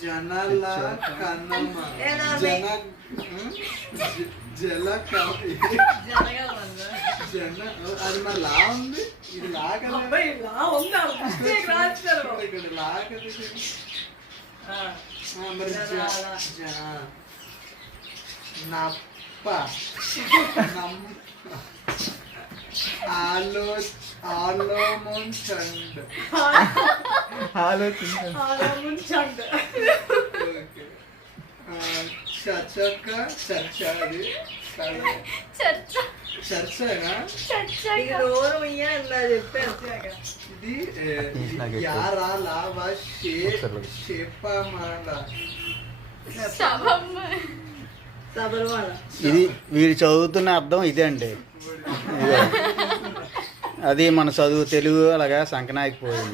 జనల కన్నమ్మ జల జన అది మరి లా ఉంది ఇది లా కదా ఇక్కడ లా కదా మరి నప్ప ఆలోచించండి చర్చక చర్చ అది చర్చగా ఇది యారా లావా షేపమాల ఇది వీడు చదువుతున్న అర్థం ఇదే అండి. అది మన చదువు తెలుగు అలాగా సంకనాయకపోయింది.